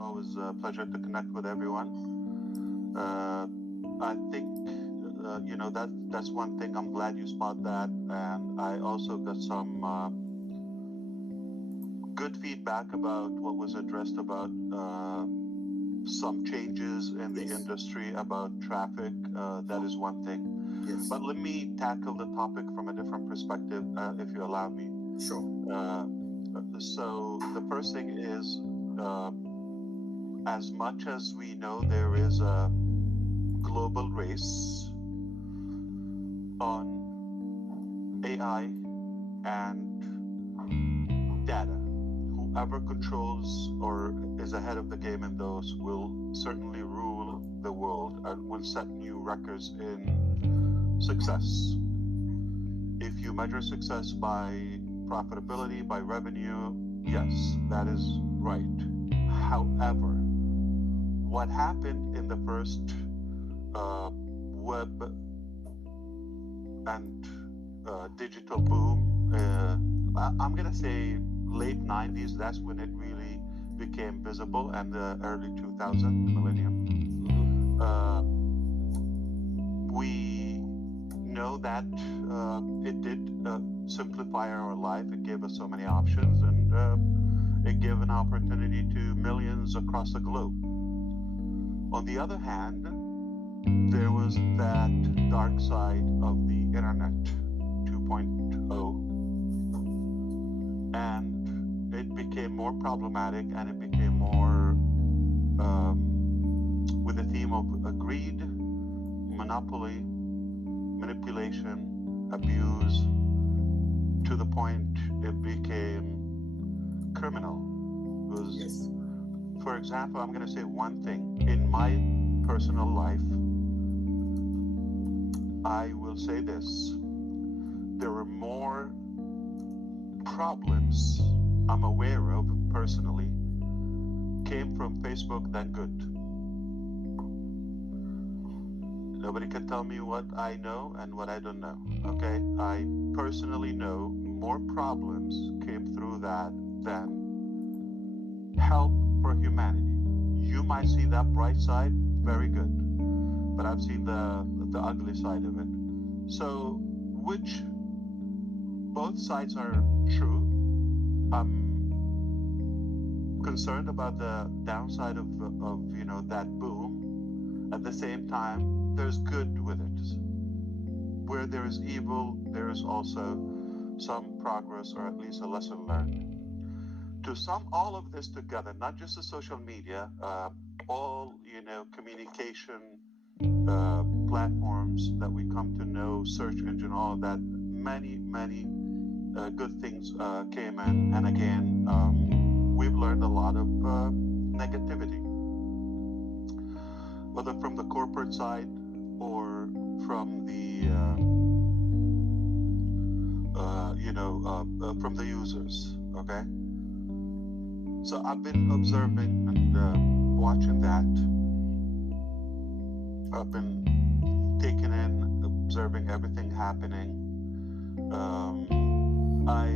always a pleasure to connect with everyone. I think that's one thing. I'm glad you spot that, and I also got some good feedback about what was addressed about some changes in the industry about traffic. That is one thing. Yes. But let me tackle the topic from a different perspective, if you allow me. Sure. So the first thing is, as much as we know there is a global race on AI and data, whoever controls or is ahead of the game in those will certainly rule the world and will set new records in success. If you measure success by profitability, by revenue, yes, that is right. However, what happened in the first web and digital boom, I'm going to say late 90s, that's when it really became visible, and the early 2000 millennium. We know that it did simplify our life. It gave us so many options, and it gave an opportunity to millions across the globe. On the other hand, there was that dark side of the internet 2.0, and it became more problematic, and it became more with the theme of greed, monopoly, manipulation, abuse, to the point it became criminal. Yes. For example, I'm going to say one thing. In my personal life, I will say this. There are more problems I'm aware of personally came from Facebook than good. Nobody can tell me what I know and what I don't know, okay? I personally know more problems came through that than help for humanity. You might see that bright side, very good, but I've seen the ugly side of it. So, which both sides are true. I'm concerned about the downside of that boom. At the same time, there's good with it. Where there is evil, there is also some progress, or at least a lesson learned. To sum all of this together, not just the social media, all communication platforms that we come to know, search engine, all of that, many good things came in, and again, we've learned a lot of negativity, whether from the corporate side or from the from the users. Okay. So I've been observing and watching that. I've been taking in, observing everything happening. I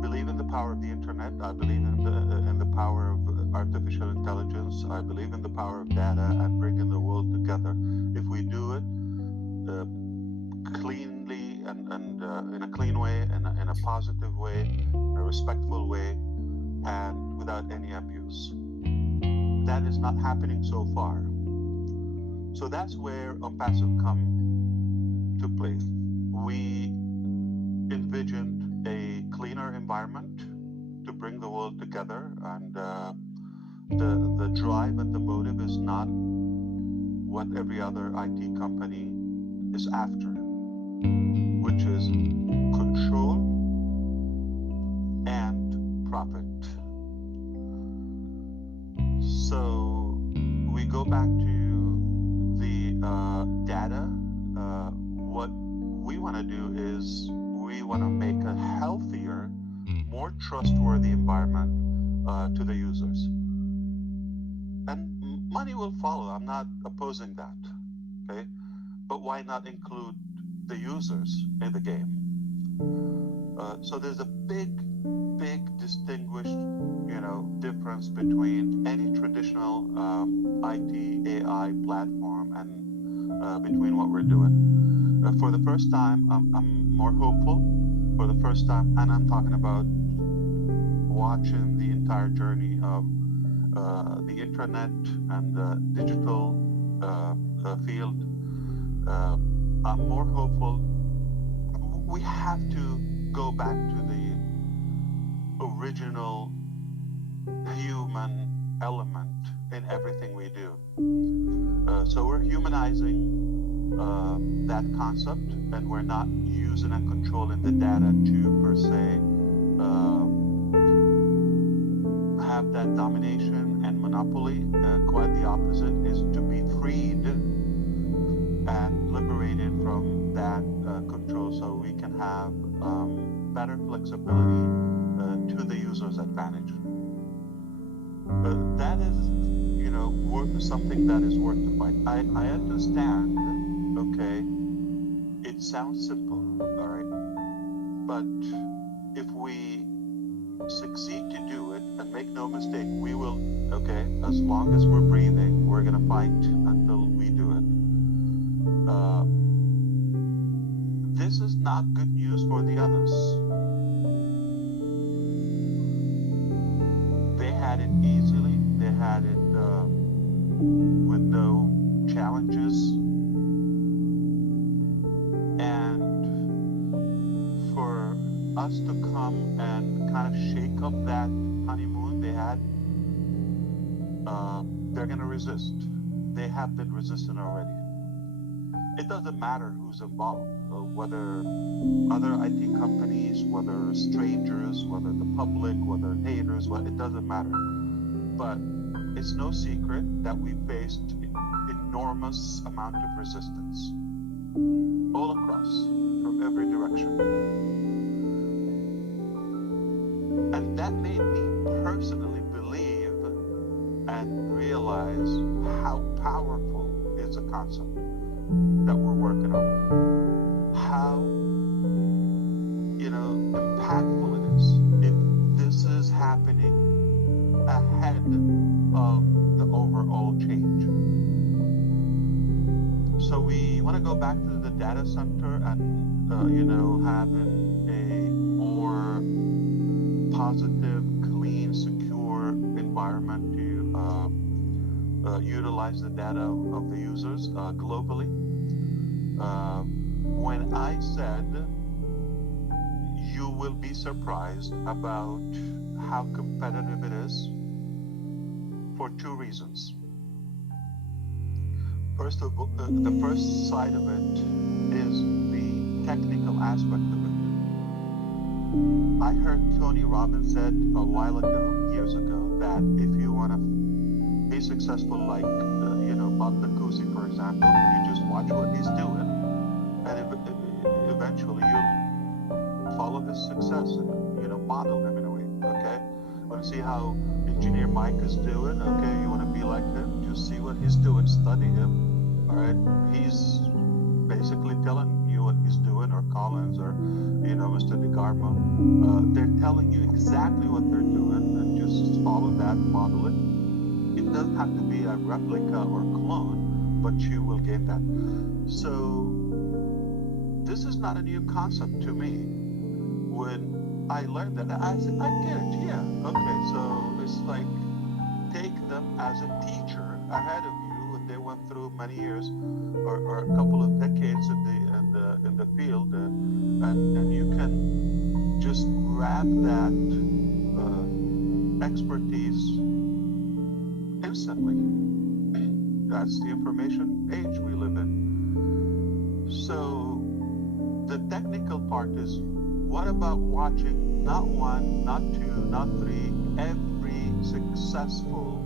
believe in the power of the internet. I believe in the power of artificial intelligence. I believe in the power of data and bringing the world together. If we do it cleanly and in a clean way, in a positive way, in a respectful way, and without any abuse. That is not happening so far. So that's where ONPASSIVE come to play. We envisioned a cleaner environment to bring the world together, and the drive and the motive is not what every other IT company is after, which is control and profit. So we go back to the data. What we want to do is we want to make a healthier, more trustworthy environment to the users. And money will follow. I'm not opposing that. Okay, but why not include the users in the game? So there's a big distinguished, difference between any traditional IT AI platform and between what we're doing. For the first time, I'm more hopeful. For the first time, and I'm talking about watching the entire journey of the intranet and the digital field. I'm more hopeful. We have to go back to the original human element in everything we do. So we're humanizing that concept, and we're not using and controlling the data to per se have that domination and monopoly. Quite the opposite is to be freed and liberated from that control, so we can have better flexibility to the user's advantage. That is, something that is worth the fight. I understand. Okay, it sounds simple, all right, but if we succeed to do it, and make no mistake, we will. Okay, as long as we're breathing, we're gonna fight until we do it. This is not good news for the others. They had it easily. They had it with no challenges. And for us to come and kind of shake up that honeymoon they had, they're going to resist. They have been resisting already. It doesn't matter who's involved, whether other IT companies, whether strangers, whether the public, whether haters, it doesn't matter. But it's no secret that we faced enormous amount of resistance all across, from every direction. And that made me personally believe and realize how powerful is a concept that we're working on. How impactful it is if this is happening ahead of the overall change. So we want to go back to the data center and having a more positive, clean, secure environment to utilize the data of the users globally. When I said you will be surprised about how competitive it is, for two reasons. First of all, the first side of it is the technical aspect of it. I heard Tony Robbins said a while ago, years ago, that if you want to be successful, like Bob Nakusi, for example, you just watch what he's doing, and eventually you'll follow his success and model him in a way. Okay, want to see how Engineer Mike is doing? Okay, you want to be like him? Just see what he's doing, study him. All right, he's basically telling you what he's doing, or Collins, or Mr. DeGarmo. They're telling you exactly what they're doing, and just follow that, model it. It doesn't have to be a replica or clone, but you will gain that. So this is not a new concept to me. When I learned that, I said, I get it. Yeah, okay. So it's like, take them as a teacher ahead of you, and they went through many years or a couple of decades in the field, and you can just grab that expertise instantly. That's the information age we live in. So the technical part is, what about watching not one, not two, not three, every successful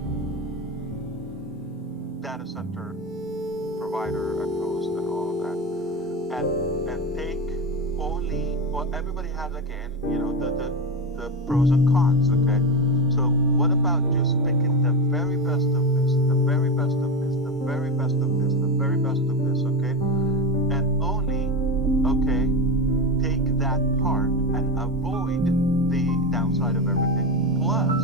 data center provider and host and all of that, and take only what everybody has, again, the pros and cons. Okay, so what about just picking the very best of this, the very best of this, the very best of this, the very best of this, okay, and only, okay, take that part and avoid the downside of everything. Plus,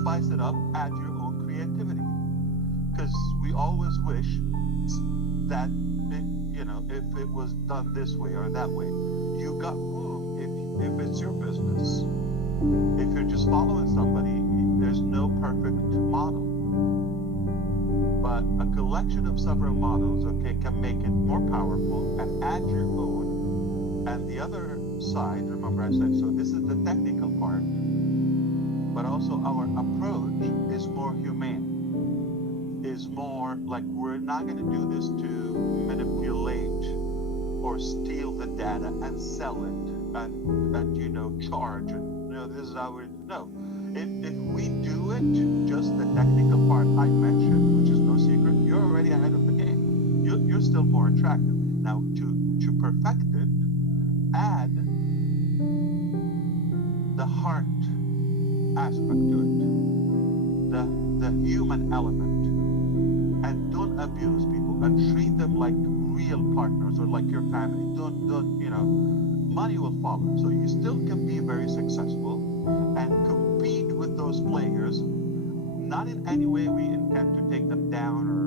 spice it up, add your own creativity. Because we always wish that, if it was done this way or that way. You got room if it's your business. If you're just following somebody, there's no perfect model. But a collection of several models, okay, can make it more powerful and add your own. And the other side, remember I said, so this is the technical part, but also our approach is more humane, is more like we're not going to do this to manipulate or steal the data and sell it and charge and this is how we no. If we do it, just the technical part I mentioned, which is no secret, you're already ahead of the game. You're still more attractive. Now to perfect it, add the heart aspect to it, the human element, and don't abuse people and treat them like real partners or like your family. Don't money will follow. So you still can be very successful and compete with those players. Not in any way we intend to take them down or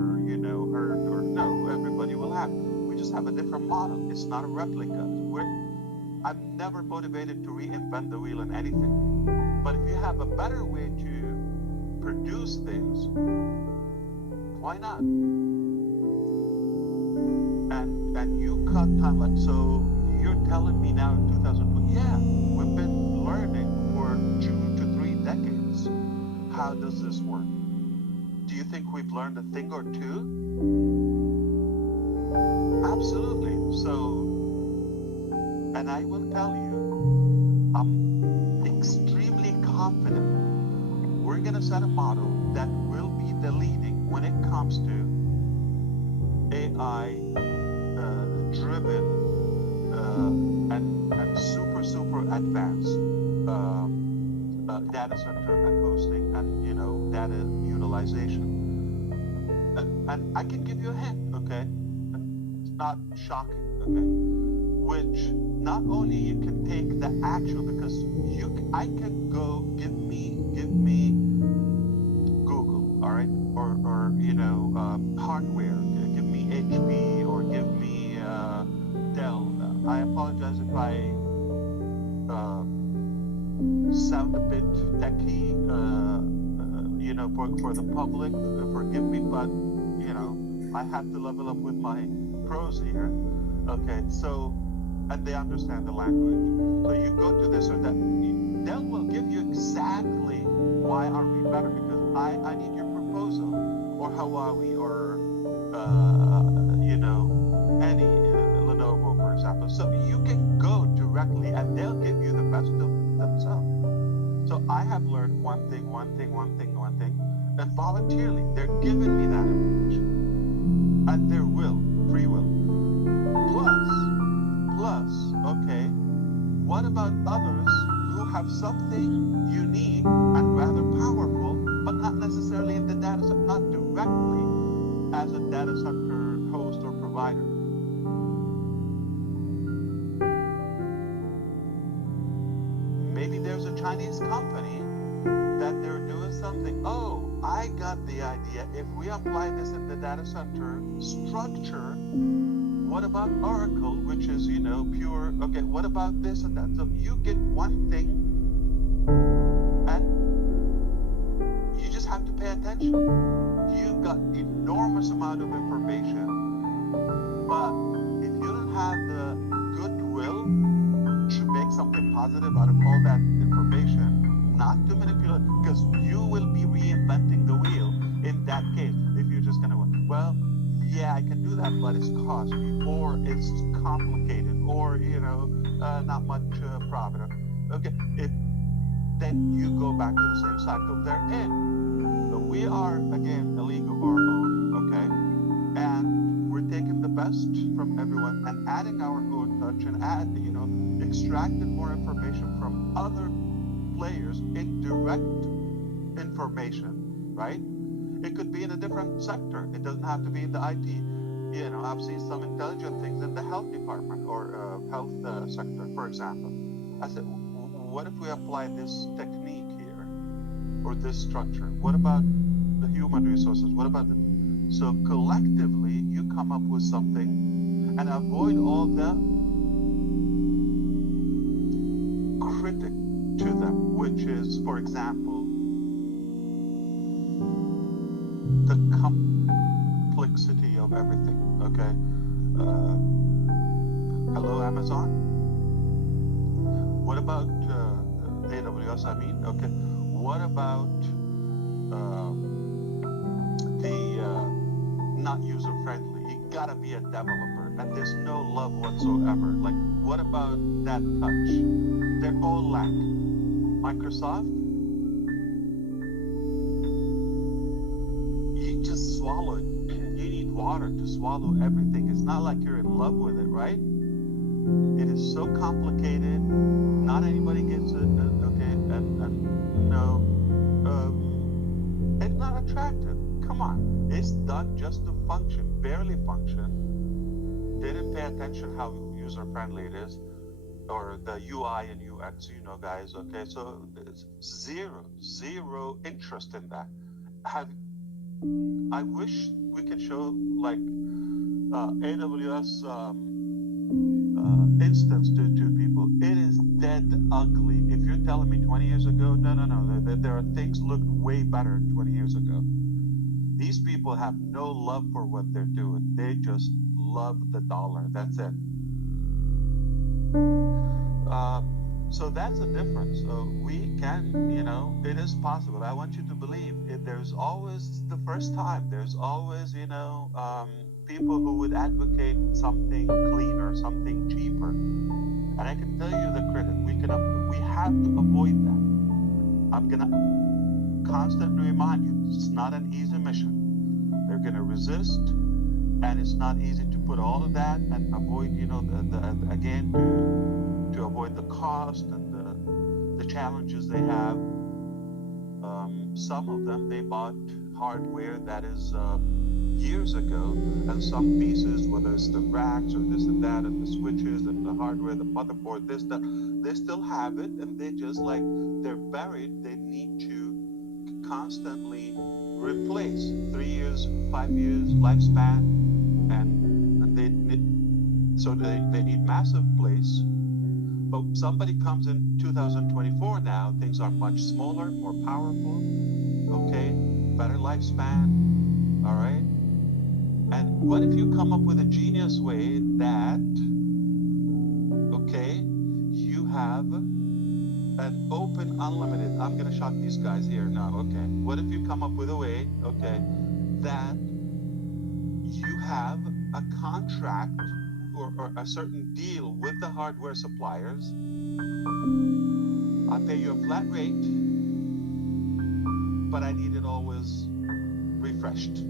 hurt or no. Everybody will have. We just have a different model. It's not a replica. I'm never motivated to reinvent the wheel in anything. But if you have a better way to produce things, why not? And you cut time like so. You're telling me now in 2020, yeah, we've been learning for 2 to 3 decades. How does this work? Do you think we've learned a thing or two? Absolutely. So, and I will tell you, I'm extremely confident we're going to set a model that will be the leading when it comes to AI driven and super advanced data center and hosting and data utilization. And I can give you a hint, okay? It's not shocking, okay? Which not only you can take the actual, because I can go give me Google, all right, or hardware, give me HP or give me Dell. I apologize if I sound a bit techy, for the public. Forgive me, but I have to level up with my pros here. Okay, so and they understand the language. So you go to this or that. Dell will give you exactly why are we better, because I need your proposal, or Huawei, or any Lenovo, for example. So you can go directly and they'll give you the best of themselves. So I have learned one thing, and voluntarily they're giving me that information at their will, free will. Plus, okay, what about others who have something unique and rather powerful, but not necessarily in the data center, not directly as a data center host or provider? Maybe there's a Chinese company that they're doing something. Oh, I got the idea. If we apply this in the data center structure, what about Oracle, which is, pure? Okay, what about this and that? So you get one thing and you just have to pay attention. You've got enormous amount of information, but if you don't have the goodwill to make something positive out of all that information, not to manipulate, because you will be reinventing the wheel in that case. If you're just gonna, well, yeah, I can do that, but it's costly, or it's complicated, or not much profit. Okay, then you go back to the same cycle they're in. So we are again a league of our own, okay, and we're taking the best from everyone and adding our own touch and extracting more information from other players in direct information, right? It could be in a different sector. It doesn't have to be in the IT. I've seen some intelligent things in the health department or health sector, for example. I said, what if we apply this technique here? or this structure? What about the human resources? What about the... So collectively, you come up with something and avoid all the critic to them, which is, for example, the complexity of everything. Okay. Hello, Amazon. What about AWS? I mean, okay. What about the not user friendly? You gotta be a developer, and there's no love whatsoever. Like, what about that touch? They're all lack. Microsoft, you just swallow it. You need water to swallow everything. It's not like you're in love with it, right? It is so complicated. Not anybody gets it. Okay, and no, it's not attractive. Come on, it's done just to function, barely function. They didn't pay attention how user friendly it is, or the UI and UX. You know, guys. Okay, so it's zero interest in that. I wish we could show like AWS instance to people. It is dead ugly. If you're telling me 20 years ago, no, there are things looked way better 20 years ago. These people have no love for what they're doing. They just love the dollar. That's it. So that's the difference. We can, it is possible. I want you to believe there's always the first time. There's always, people who would advocate something cleaner, something cheaper. And I can tell you the credit. We have to avoid that. I'm gonna constantly remind you, it's not an easy mission. They're gonna resist, and it's not easy to put all of that and avoid, again, to avoid the cost and the challenges they have. Some of them, they bought hardware that is years ago, and some pieces, whether it's the racks or this and that, and the switches and the hardware, the motherboard, this, that, they still have it, and they just like, they're buried. They need to constantly replace 3 years, 5 years lifespan, and they need massive place. But somebody comes in 2024 now, things are much smaller, more powerful, okay, better lifespan, all right? And what if you come up with a genius way that, okay, you have an open, unlimited, I'm gonna shock these guys here now, okay? What if you come up with a way, okay, that you have a contract or a certain deal with the hardware suppliers? I pay you a flat rate, but I need it always refreshed.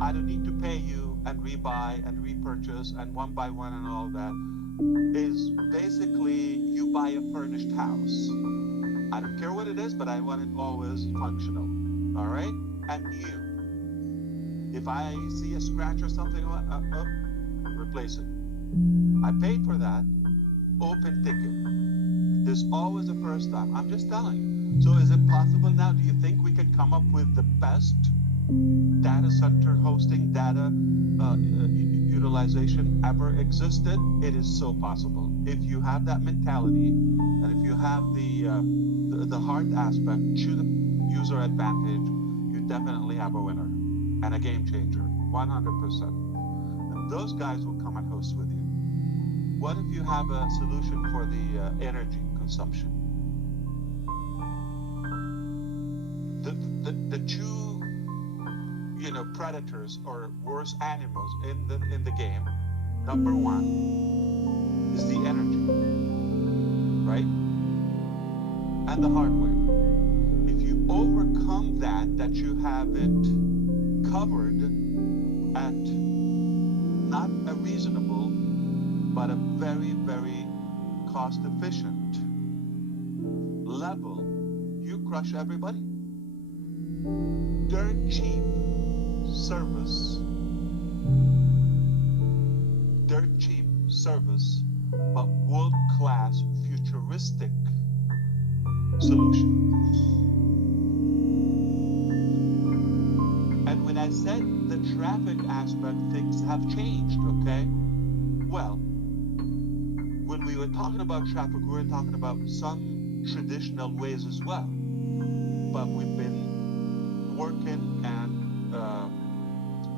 I don't need to pay you and rebuy and repurchase and one by one and all that. Is basically you buy a furnished house. I don't care what it is, but I want it always functional. All right? And new. If I see a scratch or something, replace it. I paid for that. Open ticket. There's always a first time. I'm just telling you. So is it possible now? Do you think we can come up with the best data center hosting data utilization ever existed? It is so possible. If you have that mentality, and if you have the hard aspect to the user advantage, you definitely have a winner and a game changer, 100%. And those guys will come and host with you. What if you have a solution for the energy consumption? The two, predators or worse animals in the game, number one is the energy, right? And the hardware. If you overcome that you have it covered at not a reasonable, but a very, very cost efficient level, you crush everybody. Dirt cheap service, but world-class futuristic solution. And when I said the traffic aspect, things have changed, okay? Well, when we were talking about traffic, we were talking about some traditional ways as well. But we've been working and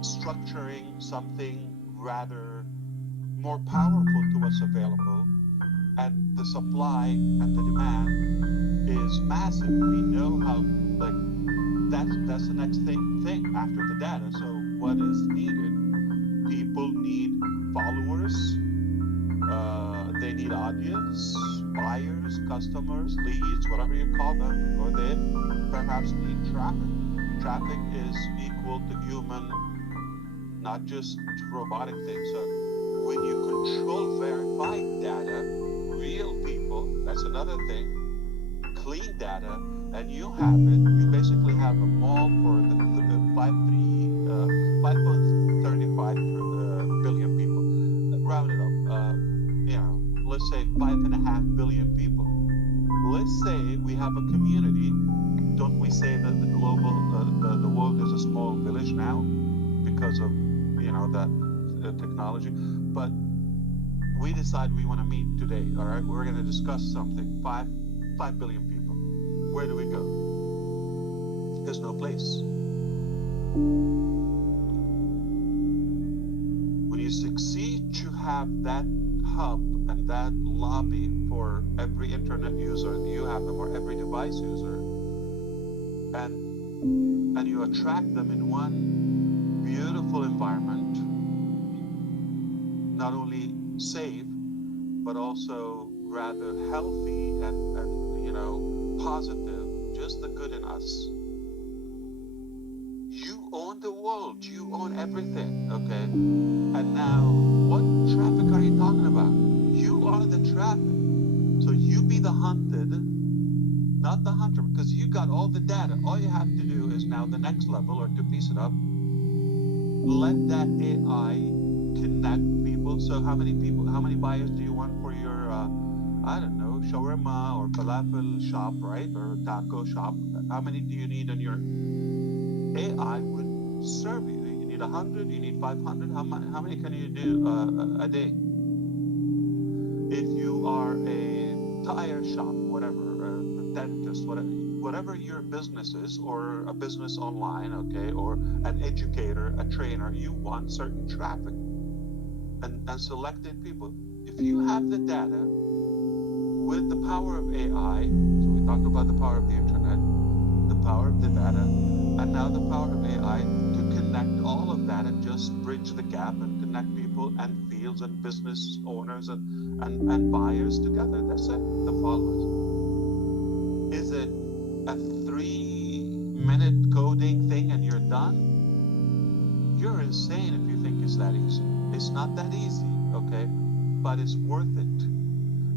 structuring something rather more powerful to what's available, and the supply and the demand is massive. We know how, like, that's the next thing after the data. So what is needed? People need followers, they need audience, buyers, customers, leads, whatever you call them, or they perhaps need traffic. Traffic is equal to human, not just robotic things. So when you control verified data, real people, that's another thing, clean data, and you have it, you basically have a mall for the 5.35 billion people. Round it up, let's say 5.5 billion people. Let's say we have a community. Don't we say that the global, the world is a small village now because of, that technology? But we decide we want to meet today. All right, we're going to discuss something. 5 billion people. Where do we go? There's no place. When you succeed to have that hub and that lobby for every internet user, you have them, or every device user, and you attract them in one beautiful environment, not only safe, but also rather healthy and positive, just the good in us. You own the world, you own everything, okay? And now, what traffic are you talking about? You are the traffic. So you be the hunted, not the hunter, because you got all the data. All you have to do is now the next level, or to piece it up, let that AI connect people. So how many buyers do you want for your, I don't know, shawarma or falafel shop, right? Or taco shop? How many do you need on your AI would serve you? You need 100, you need 500. How many can you do a day? If you are a tire shop, whatever, a dentist, whatever your business is, or a business online, okay, or an educator, a trainer, you want certain traffic and selected people. If you have the data with the power of AI, so we talked about the power of the internet, the power of the data, and now the power of AI to connect all of that and just bridge the gap and connect people and fields and business owners and buyers together. That's it, the followers. Is it a 3-minute coding thing and you're done? You're insane if you think it's that easy. It's not that easy, okay? But it's worth it.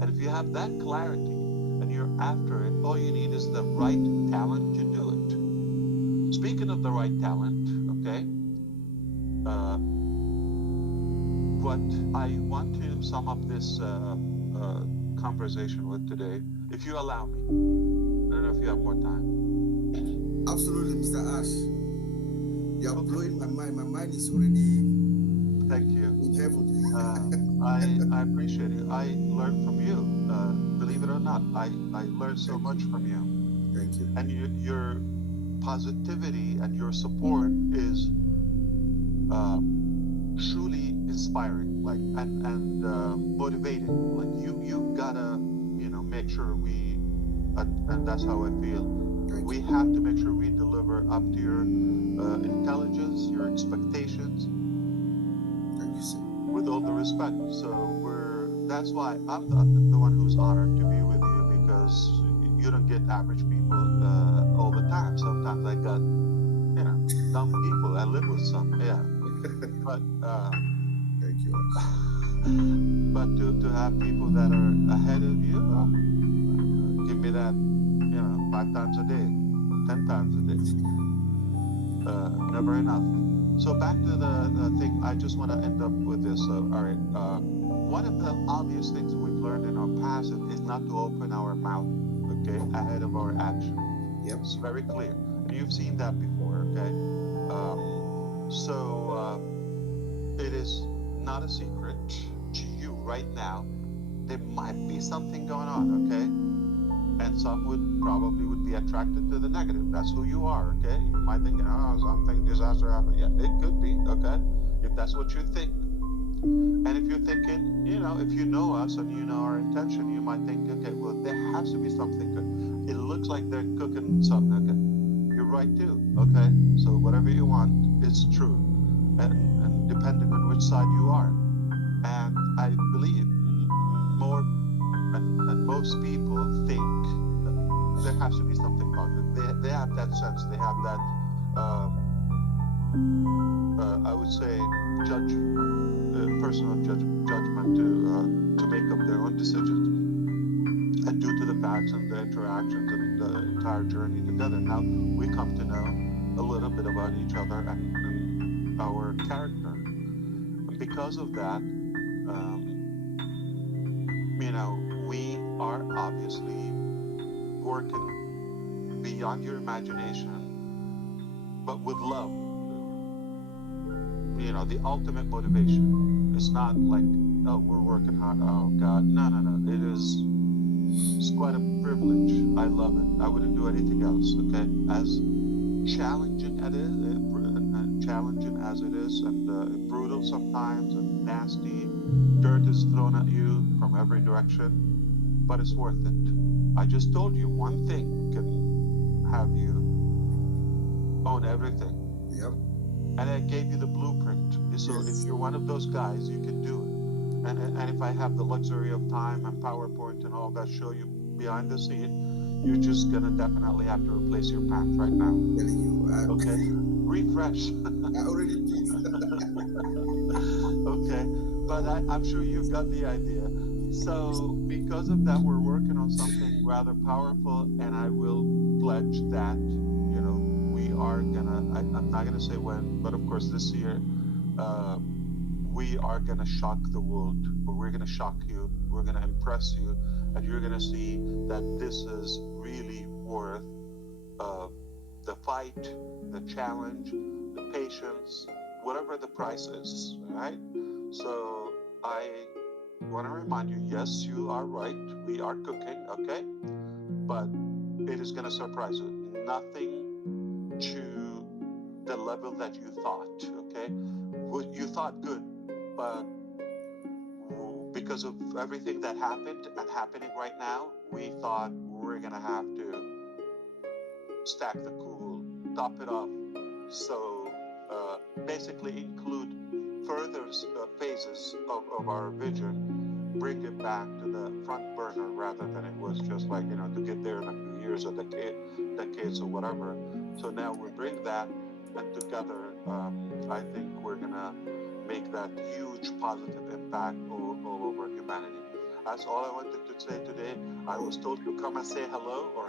And if you have that clarity and you're after it, all you need is the right talent to do it. Speaking of the right talent, okay, what I want to sum up this conversation with today, if you allow me. I don't know if you have more time. Absolutely, Mr. Ash. You are blowing my mind. My mind is already Thank you. in heaven. I appreciate it. I learned from you. Believe it or not, I learned so much from you. Thank you. And your positivity and your support is truly inspiring, like, and motivating. Like you gotta make sure we, and that's how I feel. We have to make sure we deliver up to your intelligence, your expectations. Thank you, sir. With all the respect. So that's why I'm the one who's honored to be with you, because you don't get average people all the time. Sometimes I got dumb people. I live with some, yeah. But thank you. but to have people that are ahead of you, give me that 5 times a day, 10 times a day. Never enough. So back to the thing, I just want to end up with this. All right. One of the obvious things we've learned in our passive is not to open our mouth, okay, ahead of our action. Yep. It's very clear. And you've seen that before, okay? It is not a secret to you right now. There might be something going on, okay? And some would probably would be attracted to the negative. That's who you are, okay? You might think, oh, something disaster happened. Yeah, it could be, okay? If that's what you think. And if you're thinking, if you know us and you know our intention, you might think, okay, well, there has to be something good. It looks like they're cooking something, okay? You're right too, okay? So whatever you want is true, and depending on which side you are. And I believe more and most people think there has to be something positive. They have that sense. They have that, I would say, personal judgment to make up their own decisions. And due to the facts and the interactions and the entire journey together, now we come to know a little bit about each other and our character. And because of that, we are obviously working beyond your imagination, but with love. The ultimate motivation. It's not like, oh, we're working hard. Oh God, no, no, no. It's quite a privilege. I love it. I wouldn't do anything else. Okay, as challenging as it is, and brutal sometimes, and nasty. Dirt is thrown at you from every direction, but it's worth it. I just told you one thing can have you own everything. Yep. And I gave you the blueprint. So Yes. if you're one of those guys, you can do it. And if I have the luxury of time and PowerPoint and all that show you behind the scene, you're just gonna definitely have to replace your pants right now. Telling you. Okay? Refresh. I already did. Okay, but I'm sure you got the idea. So because of that, we're working on something rather powerful, and I will pledge that, we are gonna, I'm not gonna say when, but of course this year, uh, we are gonna shock the world. We're gonna shock you, we're gonna impress you, and you're gonna see that this is really worth uh, the fight, the challenge, the patience, whatever the price is, right? So I want to remind you, yes, you are right. We are cooking, okay? But it is going to surprise you. Nothing to the level that you thought, okay? What you thought good, but because of everything that happened and happening right now, we thought we're going to have to stack the cool, top it off. So basically include further phases of our vision, bring it back to the front burner rather than it was just like, to get there in a few years or decades or whatever. So now we bring that, and together, I think we're going to make that huge positive impact all over humanity. That's all I wanted to say today. I was told to come and say hello or